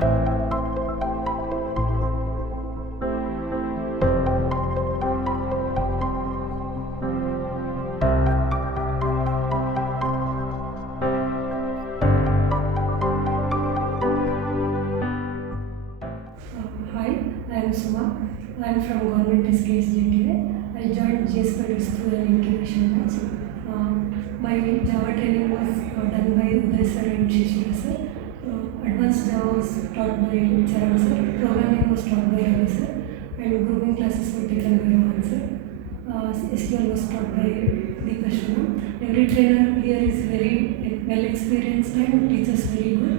Hi, I am Suma. I am from Government SKS GTA. I joined Jspiders through an incubation batch. My Java training was done by Uday sir and Shishira sir. Advanced Java was taught by Charan sir. Programming was taught by Ravi sir. And grouping classes were taken by Rohan sir. SQL was taught by Deepa Sharma. Every trainer here is very well experienced and teaches very good.